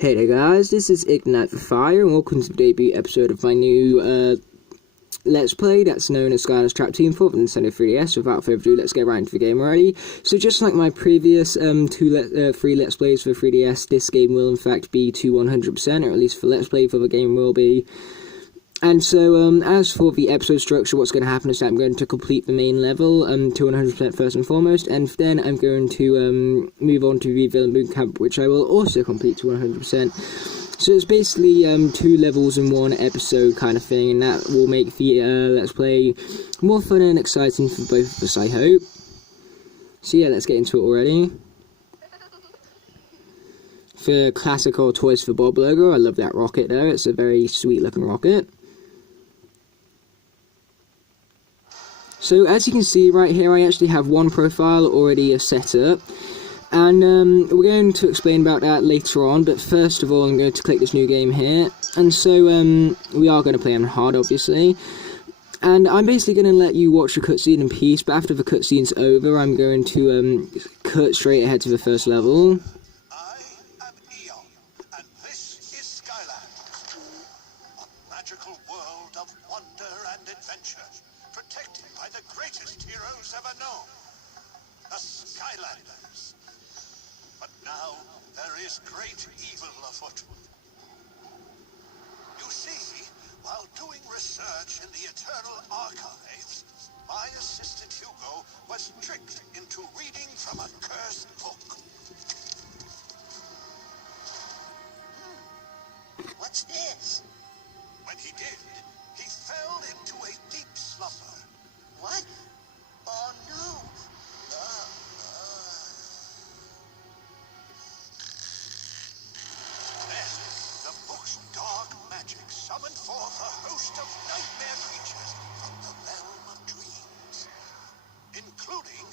Hey there guys, this is Ignite the Fire and welcome to the debut episode of my new Let's Play that's known as Skylanders Trap Team for the Nintendo 3DS. Without further ado, let's get right into the game already. So just like my previous three Let's Plays for 3DS, this game will in fact be to 100%, or at least for Let's Play for the game will be. And so, as for the episode structure, what's going to happen is that I'm going to complete the main level to 100% first and foremost, and then I'm going to move on to the Villain Boot Camp, which I will also complete to 100%. So it's basically 2 levels in 1 episode kind of thing, and that will make the Let's Play more fun and exciting for both of us, I hope. So yeah, let's get into it already. The classical Toys for Bob logo, I love that rocket there, it's a very sweet looking rocket. So as you can see right here, I actually have one profile already set up, and we're going to explain about that later on, but first of all I'm going to click this new game here, and so we are going to play on hard obviously, and I'm basically going to let you watch the cutscene in peace, but after the cutscene's over I'm going to cut straight ahead to the first level. Magical world of wonder and adventure, protected by the greatest heroes ever known, the Skylanders. But now there is great evil afoot. You see, while doing research in the Eternal Archives, my assistant Hugo was tricked into reading from a cursed book. What's this? When he did, he fell into a deep slumber. What? Oh no! Then, the book's dark magic summoned forth a host of nightmare creatures from the realm of dreams, including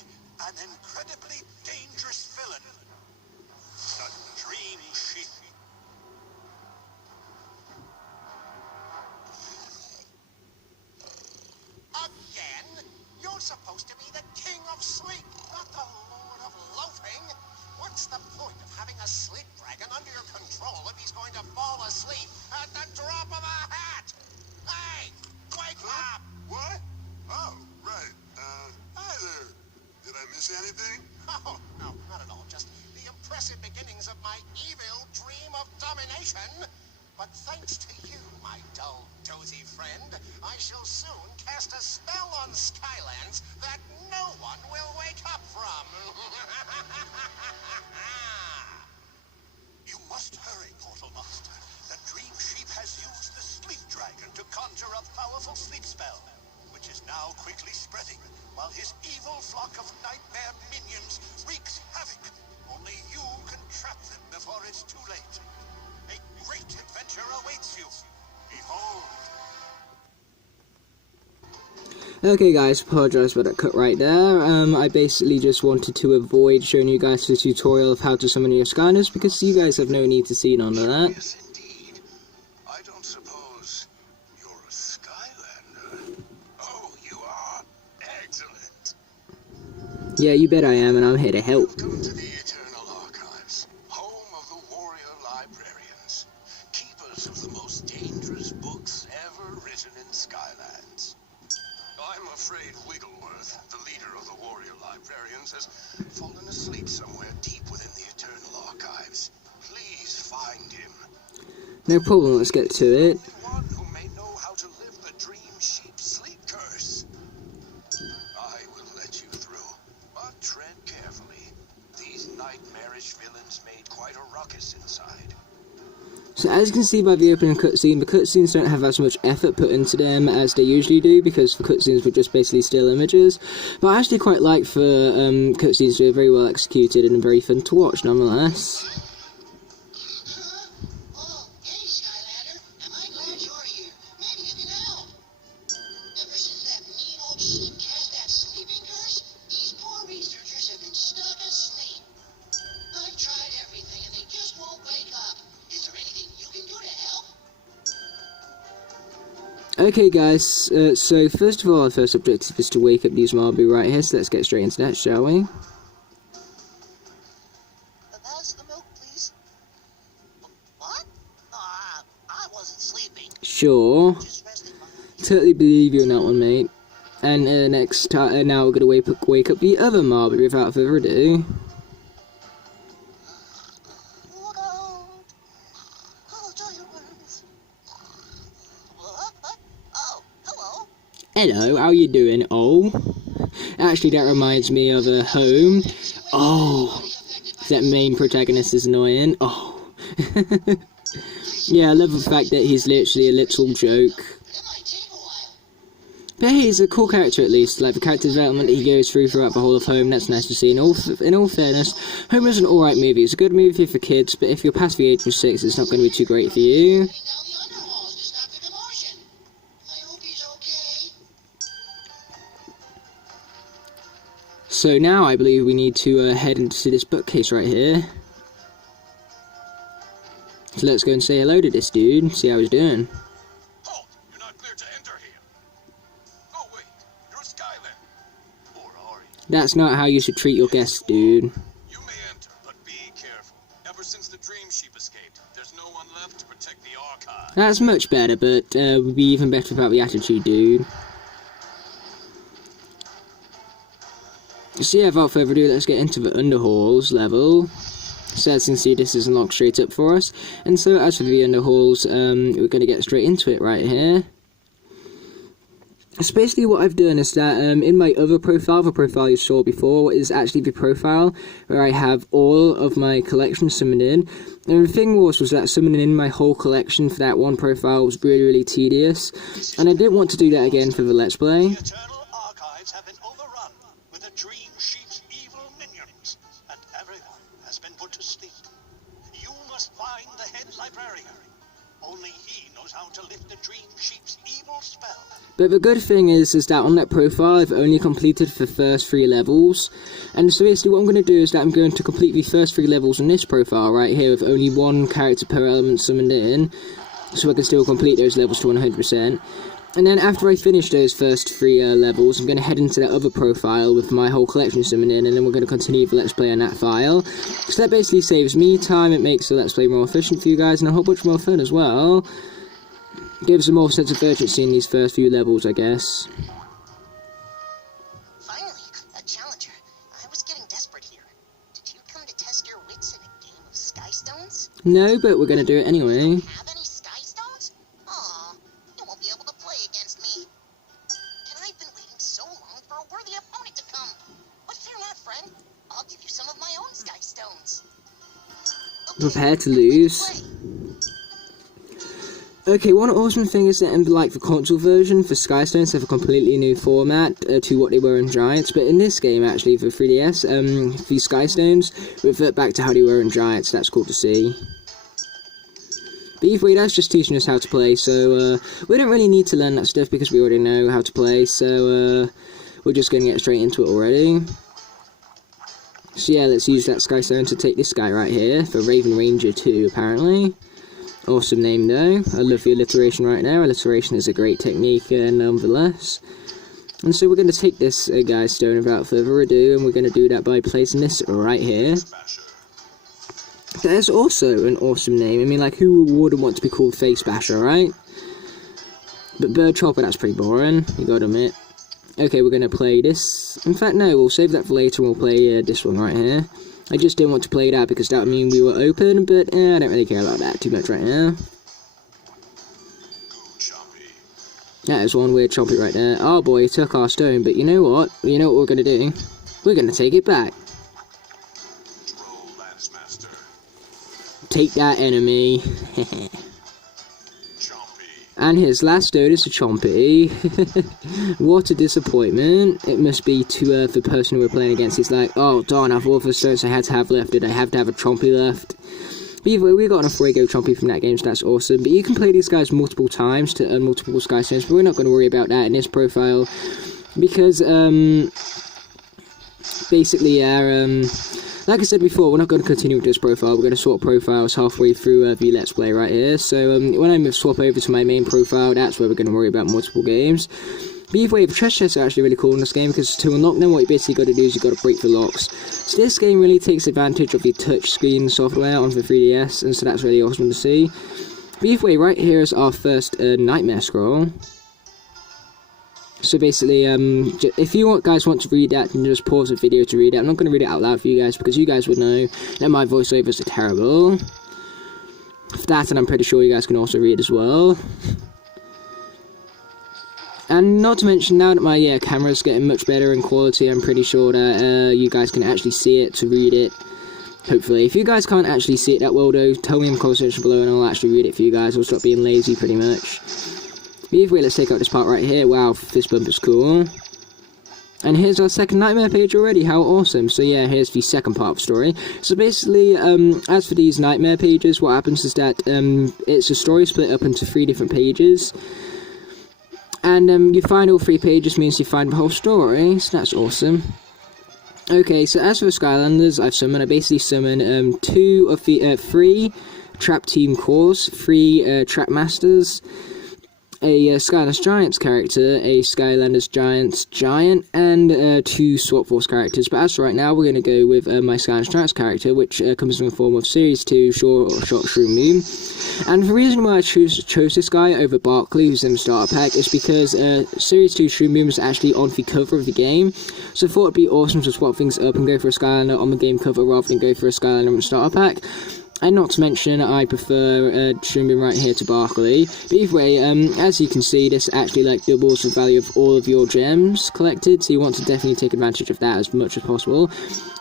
an incredibly dangerous villain, the Dream Sheep. You're supposed to be the king of sleep, not the lord of loafing. What's the point of having a sleep dragon under your control if he's going to fall asleep at the drop of a hat? Hey, wake up! What? Oh, right. Hi there. Did I miss anything? Oh, no, not at all. Just the impressive beginnings of my evil dream of domination. But thanks to you, my dull, dozy friend, I shall soon cast a spell on Skylands that no one will wake up from. You must hurry, Portal Master. The Dream Sheep has used the Sleep Dragon to conjure a powerful sleep spell, which is now quickly spreading, while his evil flock of nightmare minions wreaks havoc. Only you can trap them before it's too late. A great adventure awaits you. Behold. Okay guys, apologise for that cut right there. I basically just wanted to avoid showing you guys the tutorial of how to summon your Skylanders, because you guys have no need to see none of that. Yes, indeed. I don't suppose you're a Skylander. Oh, you are. Excellent. Yeah, you bet I am, and I'm here to help. Welcome to the Eternal Archives, home of the warrior librarians, keepers of the most dangerous books ever written in Skylands. I'm afraid Wiggleworth, the leader of the warrior librarians, has fallen asleep somewhere deep within the Eternal Archives. Please find him. No problem, let's get to it. The only one who may know how to live the Dream Sheep sleep curse. I will let you through, but tread carefully. These nightmarish villains made quite a ruckus inside. So as you can see by the opening cutscene, the cutscenes don't have as much effort put into them as they usually do, because the cutscenes were just basically still images. But I actually quite like the cutscenes to be very well executed and very fun to watch nonetheless. Oh, hey Skylander, am I glad you're here. Maybe you can help. Ever since that mean old sheep cast that sleeping curse, these poor researchers have been stuck asleep. I've tried everything and they just won't wake up. Is there anything you can do to help? Okay guys, so first of all, our first objective is to wake up these Marbu right here, so let's get straight into that, shall we? Pass the milk, please. Sure. Just resting my eyes. Totally believe you on that one, mate. And next time, now we're gonna wake up the other mob. But without further ado, Hold on. I'll tell you words. What? Oh, hello. hello, how you doing? Oh, actually, that reminds me of a home. Oh, that main protagonist is annoying. Oh, yeah, I love the fact that he's literally a little joke. It might take a while. But hey, he's a cool character at least. Like the character development he goes through throughout the whole of Home, that's nice to see. In all fairness, Home is an alright movie. It's a good movie for kids, but if you're past the age of 6, it's not going to be too great for you. Down the underhauls to stop the commotion. I hope he's okay. So now I believe we need to head into this bookcase right here. So let's go and say hello to this dude, see how he's doing. Halt! You're not clear to enter here. Oh, wait. You're a Skylander. Or are you? That's not how you should treat your guests, dude. You may enter, but be careful. Ever since the Dream Sheep escaped, there's no one left to protect the archive. That's much better, but would be even better without the attitude, dude. So yeah, without further ado, let's get into the underhalls level. So as you can see, this is unlocked straight up for us. And so as for the underhalls, we're going to get straight into it right here. So basically what I've done is that in my other profile, the profile you saw before, is actually the profile where I have all of my collection summoned in. And the thing was that summoning in my whole collection for that one profile was really, really tedious. And I didn't want to do that again for the Let's Play. The Eternal Archives have been overrun with the Dream Sheep's evil minions, and everyone has been put to sleep. You must find the head librarian. Only he knows how to lift the Dream Sheep's evil spell. But the good thing is that on that profile I've only completed the first 3 levels. And so basically what I'm going to do is that I'm going to complete the first 3 levels on this profile right here with only 1 character per element summoned in. So I can still complete those levels to 100%. And then after I finish those first 3 levels, I'm going to head into that other profile with my whole collection summoned in, and then we're going to continue the Let's Play on that file. So that basically saves me time, it makes the Let's Play more efficient for you guys, and a whole bunch more fun as well. Gives a more sense of urgency in these first few levels, I guess. Finally, a challenger. I was getting desperate here. Did you come to test your wits in a game of Sky Stones? No, but we're going to do it anyway. Have any Sky Stones? Aw, you won't be able to play against me. And I've been waiting so long for a worthy opponent to come. But fear not, friend. I'll give you some of my own Sky Stones. Okay, Prepare to lose. play. Okay, one awesome thing is that in like the console version for Skystones have a completely new format to what they were in Giants, but in this game actually for 3DS, the Skystones revert back to how they were in Giants. That's cool to see. But either way, that's just teaching us how to play, so we don't really need to learn that stuff because we already know how to play, so we're just going to get straight into it already. So yeah, let's use that Skystone to take this guy right here, for Raven Ranger 2 apparently. Awesome name though. I love the alliteration right there. Alliteration is a great technique nonetheless. And so we're going to take this guy's stone without further ado, and we're going to do that by placing this right here. That is also an awesome name. I mean, like, who wouldn't want to be called Face Basher, right? But Bird Chopper, that's pretty boring, you gotta admit. Okay, we're going to play this. In fact, no, we'll save that for later and we'll play this one right here. I just didn't want to play that because that would mean we were open, but I don't really care about that too much right now. That is one weird chompy right there. Oh boy, he took our stone, but you know what? You know what we're going to do? We're going to take it back. Take that, enemy. And his last stone is a chompy. What a disappointment. It must be to the person we're playing against. He's like, oh darn, I've all the stones I had to have left. Did I have to have a chompy left? But either way, we got enough Fuego chompy from that game, so that's awesome. But you can play these guys multiple times to earn multiple Sky Stones, but we're not going to worry about that in this profile. Because, basically, like I said before, we're not going to continue with this profile. We're going to swap profiles halfway through the Let's Play right here. So when I swap over to my main profile, that's where we're going to worry about multiple games. But either way, the treasure chests are actually really cool in this game, because to unlock them, what you basically got to do is you've got to break the locks. So this game really takes advantage of the touchscreen software on the 3DS, and so that's really awesome to see. But either way, right here is our first nightmare scroll. So basically, if you guys want to read that, then just pause the video to read it. I'm not going to read it out loud for you guys, because you guys would know that my voiceovers are terrible. For that, and I'm pretty sure you guys can also read as well. And not to mention, now that my camera's getting much better in quality, I'm pretty sure that you guys can actually see it to read it. Hopefully. If you guys can't actually see it that well though, tell me in the comment section below and I'll actually read it for you guys. I'll stop being lazy pretty much. But either way, let's take out this part right here. Wow, this bumper's cool. And here's our second nightmare page already. How awesome. So yeah, here's the second part of the story. So basically, as for these nightmare pages, what happens is that it's a story split up into 3 different pages. And you find all 3 pages means you find the whole story, so that's awesome. Okay, so as for the Skylanders, I basically summon 2 of the 3 Trap Team cores, 3 Trap Masters, a Skylanders Giants character, a Skylanders Giants Giant, and 2 Swap Force characters. But as for right now, we're going to go with my Skylanders Giants character, which comes in the form of Series 2 Short Shroom Moon. And the reason why I chose this guy over Barkley, who's in the starter pack, is because Series 2 Shroom Moon was actually on the cover of the game. So I thought it'd be awesome to swap things up and go for a Skylander on the game cover rather than go for a Skylander in the starter pack. And not to mention, I prefer Shroom Moon right here to Barkley. But either way, as you can see, this actually doubles the value of all of your gems collected, so you want to definitely take advantage of that as much as possible.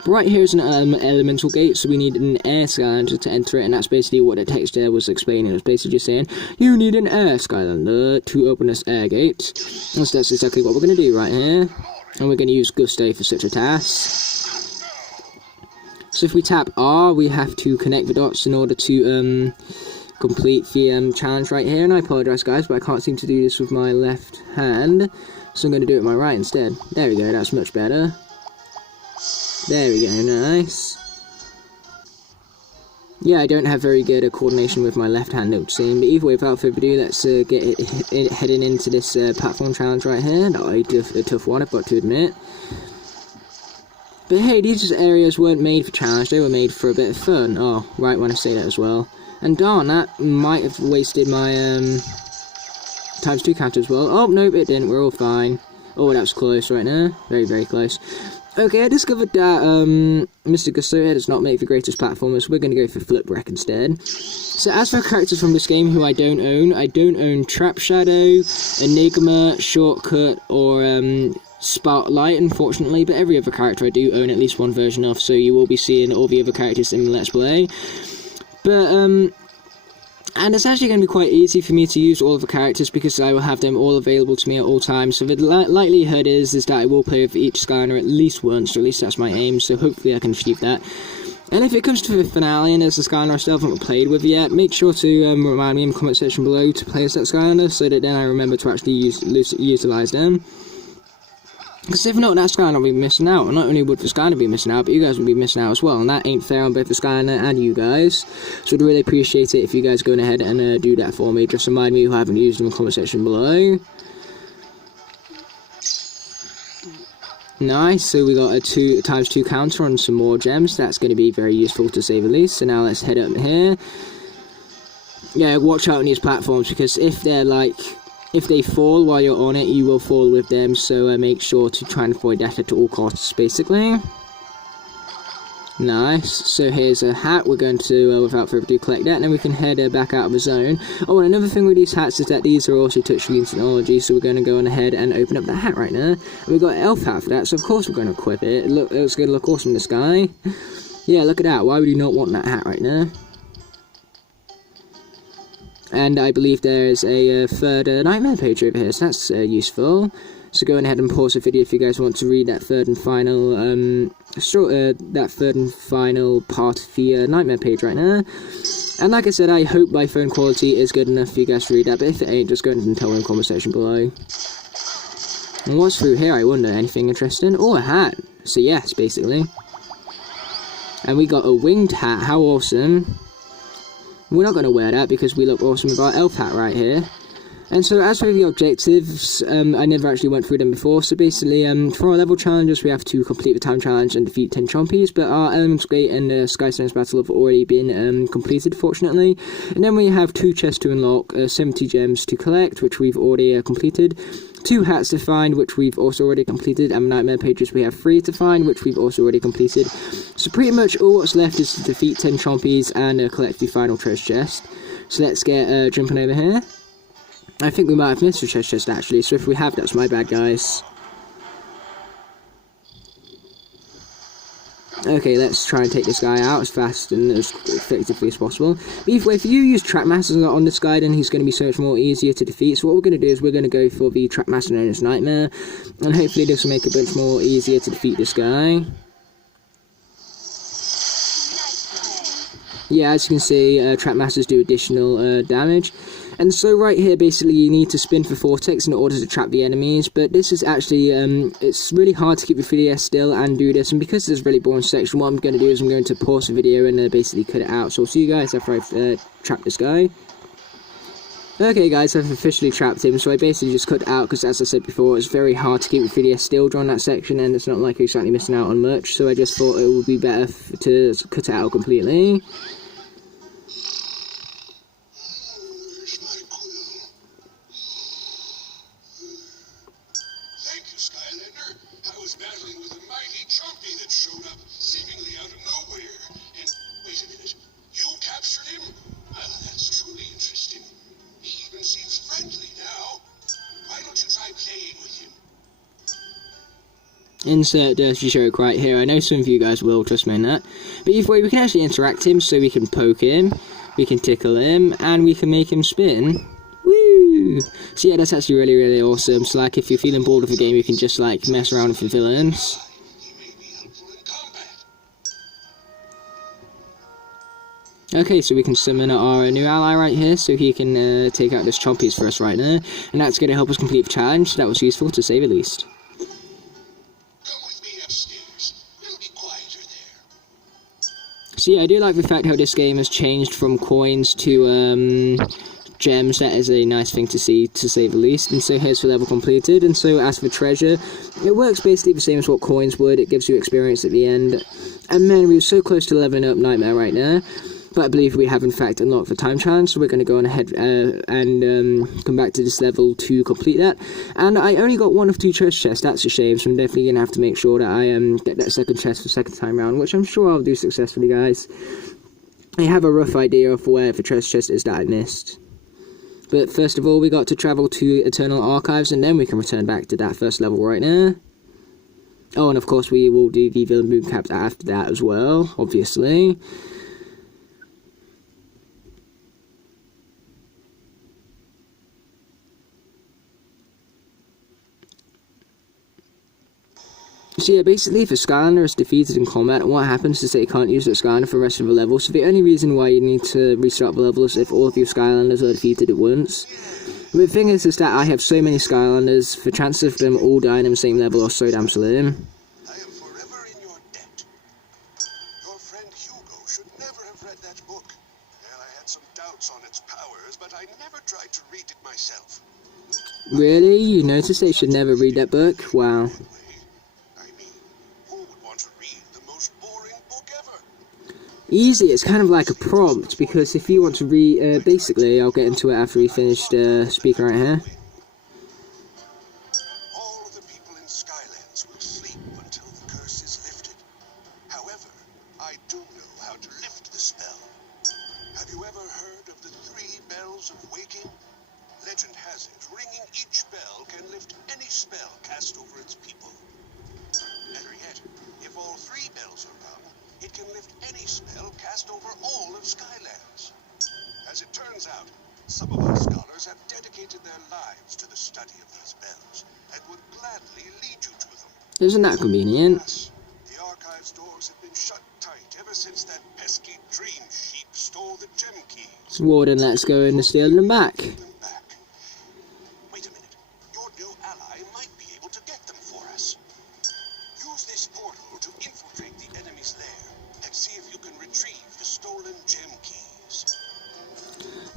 But right here is an elemental gate, so we need an air Skylander to enter it, and that's basically what the text there was explaining. It was basically just saying, you need an air Skylander to open this air gate. And so that's exactly what we're going to do right here. And we're going to use Gusto for such a task. So if we tap R, we have to connect the dots in order to complete the challenge right here. And I apologise guys, but I can't seem to do this with my left hand, so I'm going to do it with my right instead. There we go, that's much better. There we go, nice. Yeah, I don't have very good coordination with my left hand, it would seem. But either way, without further ado, let's get heading into this platform challenge right here. A tough one, I've got to admit. But hey, these areas weren't made for challenge, they were made for a bit of fun. Oh, right when I say that as well. And darn, that might have wasted my ×2 counter as well. Oh, nope, it didn't, we're all fine. Oh, that was close right now. Very, very close. Okay, I discovered that Mr. Gusto here does not make the greatest platformers, so we're going to go for Flip Wreck instead. So as for characters from this game who I don't own Trap Shadow, Enigma, Shortcut, or Spotlight, unfortunately, but every other character I do own at least one version of, so you will be seeing all the other characters in the Let's Play. But, and it's actually going to be quite easy for me to use all of the characters because I will have them all available to me at all times, so the likelihood is that I will play with each Skylander at least once, or at least that's my aim, so hopefully I can achieve that. And if it comes to the finale and there's a Skylander I still haven't played with yet, make sure to remind me in the comment section below to play as that Skylander, so that then I remember to actually utilise them. Because if not, that Skylander will be missing out. And not only would the Skylander be missing out, but you guys will be missing out as well. And that ain't fair on both the Skylander and you guys. So I'd really appreciate it if you guys go ahead and do that for me. Just remind me who I haven't used in the comment section below. Nice, so we got a ×2 counter on some more gems. That's going to be very useful to say the least. So now let's head up here. Yeah, watch out on these platforms, because if they fall while you're on it, you will fall with them, so make sure to try and avoid that at all costs, basically. Nice, so here's a hat, we're going to, without further ado, collect that, and then we can head back out of the zone. Oh, and another thing with these hats is that these are also touchscreen technology, so we're going to go on ahead and open up that hat right now. And we've got an elf hat for that, so of course we're going to equip it. Look, it's going to look awesome in the sky. Yeah, look at that, why would you not want that hat right now? And I believe there's a third nightmare page over here, so that's useful. So go ahead and pause the video if you guys want to read that third and final part of the nightmare page right now. And like I said, I hope my phone quality is good enough for you guys to read that, but if it ain't, just go ahead and tell me in the comment section below. And what's through here, I wonder? Anything interesting? Oh, a hat. So yes, basically. And we got a winged hat, how awesome. We're not going to wear that because we look awesome with our elf hat right here. And so as for the objectives, I never actually went through them before, so basically for our level challenges we have to complete the time challenge and defeat 10 chompies, but our Elements Gate and Skylanders battle have already been completed, fortunately. And then we have 2 chests to unlock, 70 gems to collect, which we've already completed, 2 hats to find, which we've also already completed, and Nightmare Pages we have 3 to find, which we've also already completed. So pretty much all what's left is to defeat 10 chompies and collect the final treasure chest. So let's get jumping over here. I think we might have missed the treasure chest actually, so if we have, that's my bad, guys. Okay, let's try and take this guy out as fast and as effectively as possible. But either way, if you use Trackmasters on this guy, then he's going to be so much more easier to defeat. So what we're going to do is we're going to go for the Trackmaster known as Nightmare, and hopefully this will make it a bit more easier to defeat this guy. Yeah, as you can see, Trackmasters do additional damage. And so right here, basically, you need to spin for Vortex in order to trap the enemies, but this is actually, it's really hard to keep the 3DS still and do this, and because this is a really boring section, what I'm going to do is I'm going to pause the video and basically cut it out. So I'll see you guys after I've trapped this guy. Okay guys, I've officially trapped him, so I basically just cut it out, because as I said before, it's very hard to keep the 3DS still during that section, and it's not like you're exactly missing out on much, so I just thought it would be better to cut it out completely. Skylander, I was battling with a mighty chompy that showed up seemingly out of nowhere. And wait a minute, you captured him? Well, that's truly interesting. He even seems friendly now. Why don't you try playing with him? Insert dirty joke right here. I know some of you guys will, trust me on that. But either way, we can actually interact him, so we can poke him, we can tickle him, and we can make him spin. Woo! So yeah, that's actually really, really awesome. So like, if you're feeling bored of the game, you can just like mess around with the villains. Okay, so we can summon our new ally right here, so he can take out this chompies for us right now, and that's going to help us complete the challenge. So that was useful, to say the least. Come with me upstairs. It'll be quieter there. So yeah, I do like the fact how this game has changed from coins to gems. That is a nice thing to see, to say the least. And so here's the level completed. And so as for treasure, it works basically the same as what coins would. It gives you experience at the end. And man, we were so close to leveling up Nightmare right now. But I believe we have in fact unlocked the time challenge, so we're going to go on ahead and come back to this level to complete that. And I only got 1 of 2 treasure chests. That's a shame, so I'm definitely going to have to make sure that I get that second chest for the second time round, which I'm sure I'll do successfully, guys. I have a rough idea of where the treasure chest is that I missed. But first of all, we got to travel to Eternal Archives, and then we can return back to that first level right now. Oh, and of course we will do the Villain Boom Caps after that as well, obviously. So yeah, basically if a Skylander is defeated in combat, what happens is that you can't use that Skylander for the rest of the level. So the only reason why you need to restart the level is if all of your Skylanders are defeated at once. But the thing is that I have so many Skylanders, the chances of them all dying in the same level are so damn slim. I am forever in your debt. Your friend Hugo should never have read that book. Well, I had some doubts on its powers, but I never tried to read it myself. Really? You noticed they should never read that book? Wow. Easy, it's kind of like a prompt, because if you want to read, basically, I'll get into it after we finished speaking right here. All of the people in Skylands will sleep until the curse is lifted. However, I do know how to lift the spell. Have you ever heard of the 3 bells of waking? Legend has it, ringing each bell can lift any spell cast over its people. Better yet, if all 3 bells are rung, it can lift any spell cast over all of Skylands. As it turns out, some of our scholars have dedicated their lives to the study of these bells, and would gladly lead you to them. Isn't that convenient? Yes, the archive's doors have been shut tight ever since that pesky dream sheep stole the gem keys. Well then, let's go and steal them back. Wait a minute, your new ally might be able to get them for us. Use this portal to infiltrate the enemy's lair, and see if you can retrieve the stolen gem keys.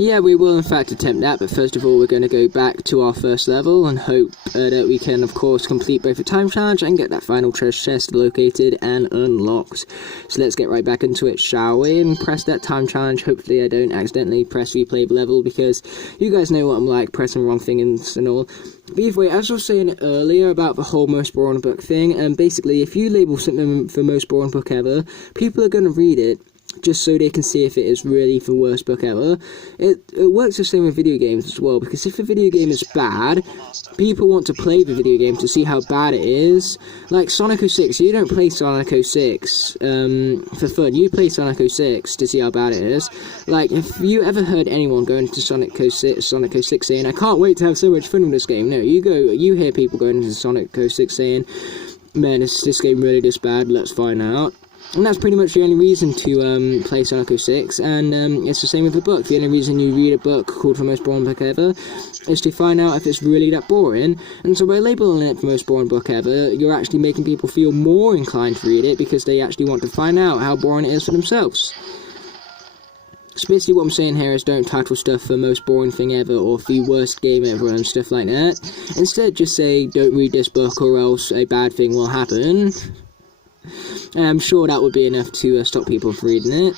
Yeah, we will in fact attempt that, but first of all we're going to go back to our first level and hope that we can of course complete both the time challenge and get that final treasure chest located and unlocked. So let's get right back into it, shall we, and press that time challenge. Hopefully I don't accidentally press replay the level, because you guys know what I'm like, pressing the wrong things and all. But either way, as I was saying earlier about the whole most boring book thing, and basically if you label something the most boring book ever, people are going to read it just so they can see if it is really the worst book ever. It works the same with video games as well, because if a video game is bad, people want to play the video game to see how bad it is. Like Sonic 06, you don't play Sonic 06 for fun, you play Sonic 06 to see how bad it is. Like, if you ever heard anyone going to Sonic 06 saying, I can't wait to have so much fun with this game, no, you hear people going into Sonic 06 saying, man, is this game really this bad, let's find out. And that's pretty much the only reason to play Sonic 06, and it's the same with the book. The only reason you read a book called The Most Boring Book Ever is to find out if it's really that boring. And so by labeling it The Most Boring Book Ever, you're actually making people feel more inclined to read it, because they actually want to find out how boring it is for themselves. So basically what I'm saying here is don't title stuff the most boring thing ever or the worst game ever and stuff like that. Instead just say don't read this book or else a bad thing will happen. And I'm sure that would be enough to stop people from reading it.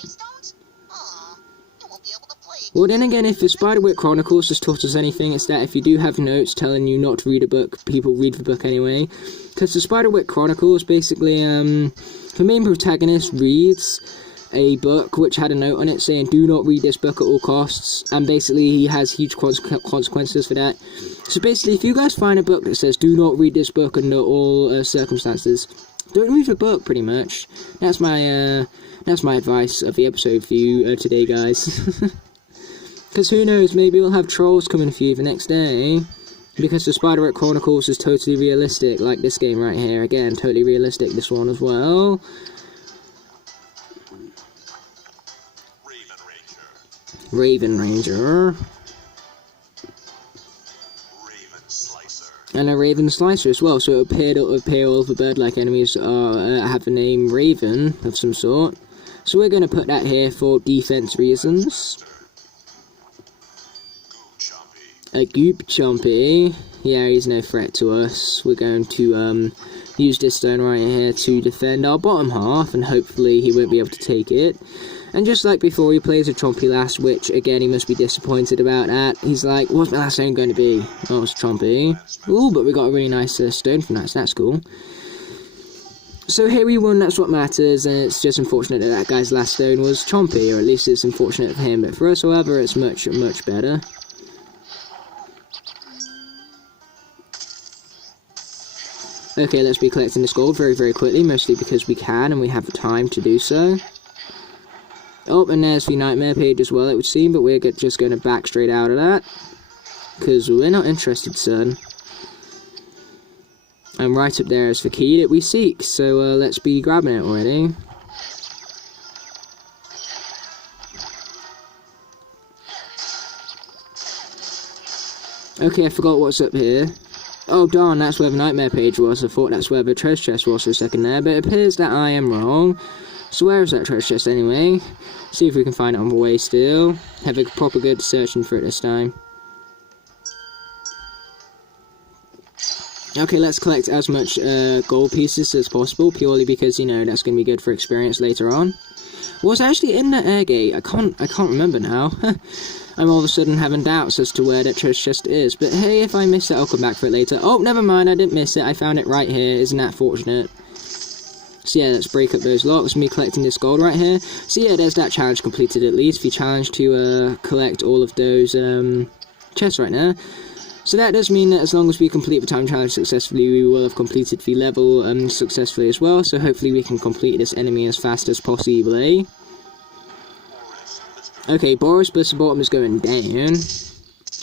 Well, then again, if the Spiderwick Chronicles has taught us anything, it's that if you do have notes telling you not to read a book, people read the book anyway. Because the Spiderwick Chronicles, basically, the main protagonist reads a book which had a note on it saying, do not read this book at all costs, and basically he has huge consequences for that. So basically, if you guys find a book that says, do not read this book under all circumstances, don't read the book, pretty much. That's my advice of the episode for you today, guys. Because who knows, maybe we'll have trolls coming for you the next day. Because the Spiderwick Chronicles is totally realistic, like this game right here. Again, totally realistic, this one as well. Raven Ranger. And a Raven Slicer as well, so it would appear all the bird-like enemies have the name Raven of some sort. So we're going to put that here for defense reasons. A Goop Chompy. Yeah, he's no threat to us. We're going to use this stone right here to defend our bottom half, and hopefully he won't be able to take it. And just like before, he plays a Chompy last, which, again, he must be disappointed about that. He's like, what's my last stone going to be? Oh, it's Chompy. Ooh, but we got a really nice stone from that, so that's cool. So here we won, that's what matters, and it's just unfortunate that that guy's last stone was Chompy, or at least it's unfortunate for him, but for us, however, it's much, much better. Okay, let's be collecting this gold very, very quickly, mostly because we can, and we have the time to do so. Oh, and there's the nightmare page as well, it would seem, but we're just going to back straight out of that. Because we're not interested, son. And right up there is the key that we seek, so let's be grabbing it already. Okay, I forgot what's up here. Oh darn, that's where the nightmare page was. I thought that's where the treasure chest was for a second there, but it appears that I am wrong. So where is that treasure chest anyway? See if we can find it on the way still. Have a proper good searching for it this time. Okay, let's collect as much gold pieces as possible, purely because, you know, that's going to be good for experience later on. Was actually in the air gate? I can't remember now. I'm all of a sudden having doubts as to where that treasure chest is, but hey, if I miss it, I'll come back for it later. Oh, never mind, I didn't miss it, I found it right here, isn't that fortunate? So yeah, let's break up those locks, me collecting this gold right here. So yeah, there's that challenge completed at least, the challenge to collect all of those chests right now. So that does mean that as long as we complete the time challenge successfully, we will have completed the level successfully as well, so hopefully we can complete this enemy as fast as possible, eh? Okay, Boris Bottom is going down.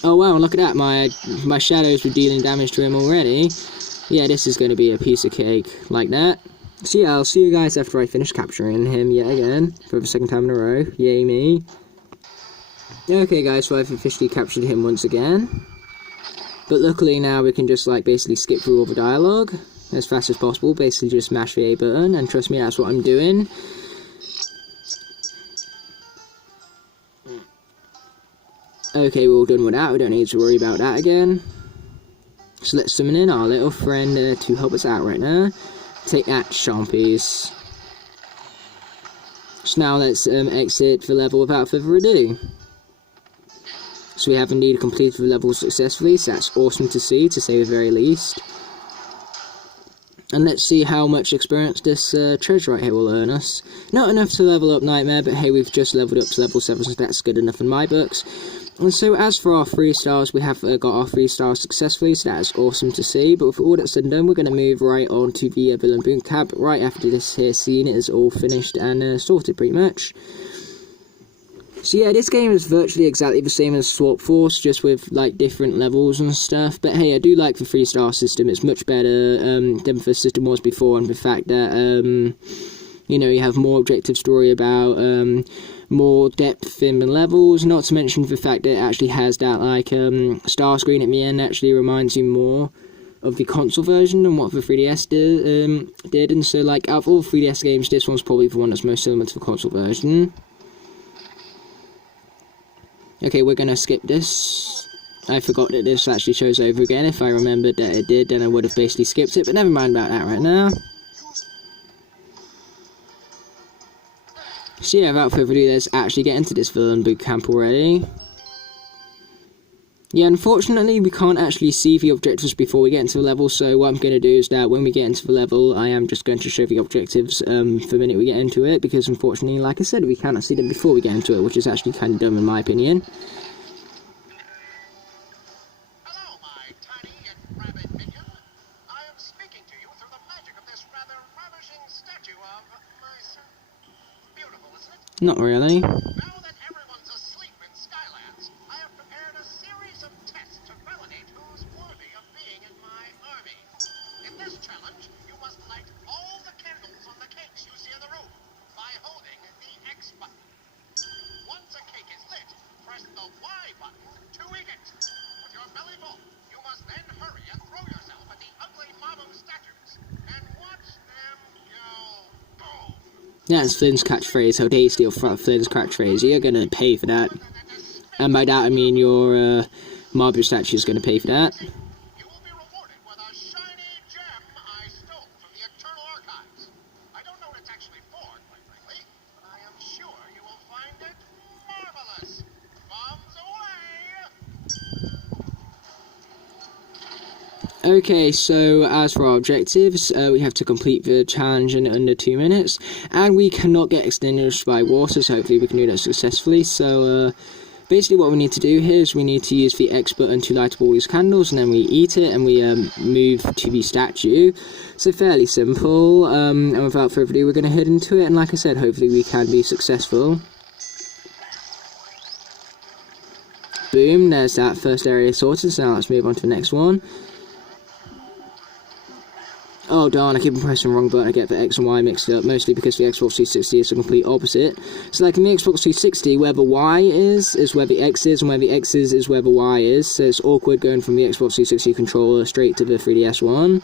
Oh wow, look at that, my shadows were dealing damage to him already. Yeah, this is going to be a piece of cake, like that. So yeah, I'll see you guys after I finish capturing him yet again, for the second time in a row. Yay me. Okay guys, so I've officially captured him once again. But luckily now we can just like basically skip through all the dialogue as fast as possible, basically just mash the A button, and trust me, that's what I'm doing. Okay, we're all done with that. We don't need to worry about that again. So let's summon in our little friend to help us out right now. Take that, Chompies. So now let's exit the level without further ado. So we have indeed completed the level successfully, so that's awesome to see, to say the very least. And let's see how much experience this treasure right here will earn us. Not enough to level up Nightmare, but hey, we've just leveled up to level 7, so that's good enough in my books. And so as for our 3 stars, we have got our 3 stars successfully, so that is awesome to see. But with all that's said and done, we're going to move right on to the Villain Boot Camp right after this here scene is all finished and sorted pretty much. So yeah, this game is virtually exactly the same as Swap Force, just with like different levels and stuff. But hey, I do like the 3-star system. It's much better than the system was before, and the fact that you know, you have more objective story about more depth in the levels. Not to mention the fact that it actually has that like star screen at the end. Actually reminds you more of the console version than what the 3DS did. And so like out of all 3DS games, this one's probably the one that's most similar to the console version. Okay, we're gonna skip this. I forgot that this actually shows over again. If I remembered that it did, then I would have basically skipped it, but never mind about that right now. So yeah, without further ado, let's actually get into this Villain Boot Camp already. Yeah, unfortunately, we can't actually see the objectives before we get into the level, so what I'm going to do is that when we get into the level, I am just going to show the objectives the minute we get into it, because unfortunately, like I said, we cannot see them before we get into it, which is actually kind of dumb in my opinion. Hello, my tiny and rabid minion. I am speaking to you through the magic of this rather ravishing statue of my son. Beautiful, isn't it? Not really. Now that everyone's asleep in Skylands, I have prepared a series of tests to validate who's worthy of being in my army. In this challenge, you must light all the candles on the cakes you see in the room by holding the X button. Once a cake is lit, press the Y button to eat it. With your belly full, you must then hurry and throw yourself at the ugly Mamu statues and watch them go boom. That's Flynn's catchphrase. How dare you steal Flynn's catchphrase? You're gonna pay for that. And by that I mean your Marble statue is gonna pay for that. You will be rewarded with a shiny gem I stole from the Eternal Archives. I don't know what it's actually for, quite frankly, but I am sure you will find it marvelous. Bombs away! Okay, so as for our objectives, we have to complete the challenge in under 2 minutes, and we cannot get extinguished by water, so hopefully we can do that successfully. So basically what we need to do here is we need to use the X button to light up all these candles, and then we eat it, and we move to the statue. So fairly simple, and without further ado, we're going to head into it, and like I said, hopefully we can be successful. Boom, there's that first area sorted, so now let's move on to the next one. Oh darn, I keep pressing the wrong button, I get the X and Y mixed up, mostly because the Xbox 360 is the complete opposite. So like in the Xbox 360, where the Y is where the X is, and where the X is where the Y is, so it's awkward going from the Xbox 360 controller straight to the 3DS one.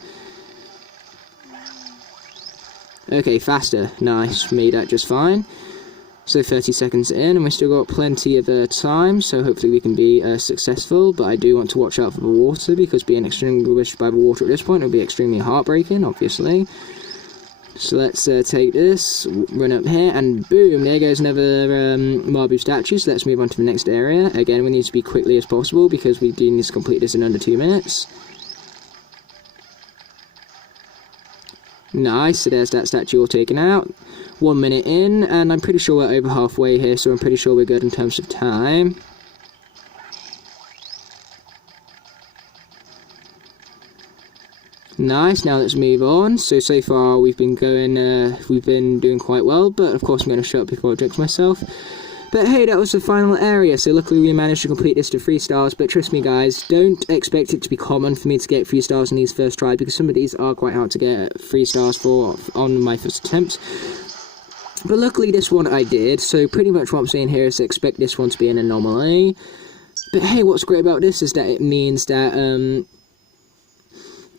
Okay, faster, nice, made that just fine. So 30 seconds in, and we've still got plenty of time, so hopefully we can be successful, but I do want to watch out for the water, because being extinguished by the water at this point will be extremely heartbreaking, obviously. So let's take this, run up here, and boom, there goes another Marbu statue, so let's move on to the next area. Again, we need to be quickly as possible, because we do need to complete this in under 2 minutes. Nice, so there's that statue all taken out. 1 minute in, and I'm pretty sure we're over halfway here, so I'm pretty sure we're good in terms of time. Nice, now let's move on. So far we've been doing quite well, but of course I'm going to shut up before I jinx myself. But hey, that was the final area, so luckily we managed to complete this to 3 stars, but trust me guys, don't expect it to be common for me to get 3 stars in these first try, because some of these are quite hard to get 3 stars for on my first attempt. But luckily this one I did, so pretty much what I'm saying here is to expect this one to be an anomaly. But hey, what's great about this is that it means that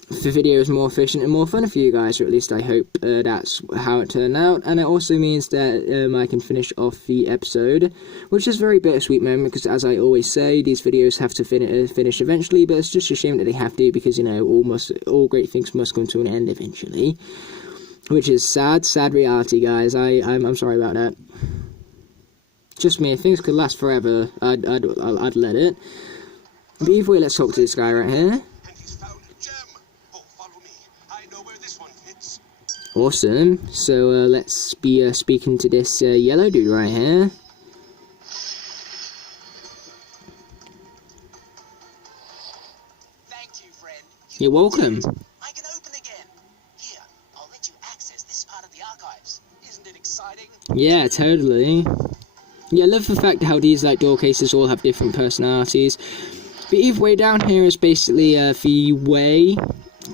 the video is more efficient and more fun for you guys, or at least I hope that's how it turned out. And it also means that I can finish off the episode, which is a very bittersweet moment, because as I always say, these videos have to finish eventually, but it's just a shame that they have to, because, you know, all great things must come to an end eventually. Which is sad reality, guys. I'm sorry about that. Just me, if things could last forever, I'd let it. But either way, let's talk to this guy right here. And he's found a gem. Oh, follow me. I know where this one fits. Awesome. So let's be speaking to this yellow dude right here. Thank you, friend. You're welcome. I can open again. Here, I'll let you access this part of the archives. Isn't it exciting? Yeah, totally. Yeah, I love the fact how these door cases all have different personalities. But either way, down here is basically the way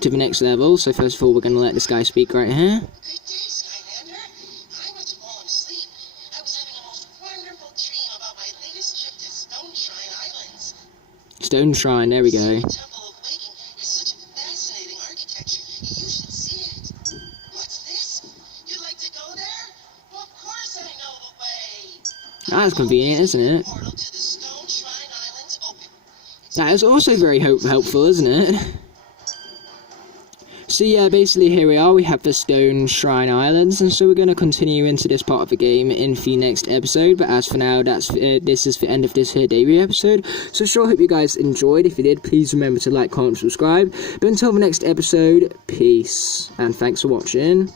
to the next level. So first of all, we're going to let this guy speak right here. Good day, Skylander. I was falling asleep. I was having a most wonderful dream about my latest trip to Stone Shrine Islands. Stone Shrine, there we go. The Temple of Waking has such fascinating architecture. You should see it. What's this? You'd like to go there? Well, of course I know the way. That's convenient, isn't it? Portal to the Stone Shrine Islands open. That is also very helpful, isn't it? So yeah, basically here we are, we have the Stone Shrine Islands, and so we're going to continue into this part of the game in the next episode, but as for now, this is the end of this here debut episode. So sure, hope you guys enjoyed. If you did, please remember to like, comment, subscribe. But until the next episode, peace, and thanks for watching.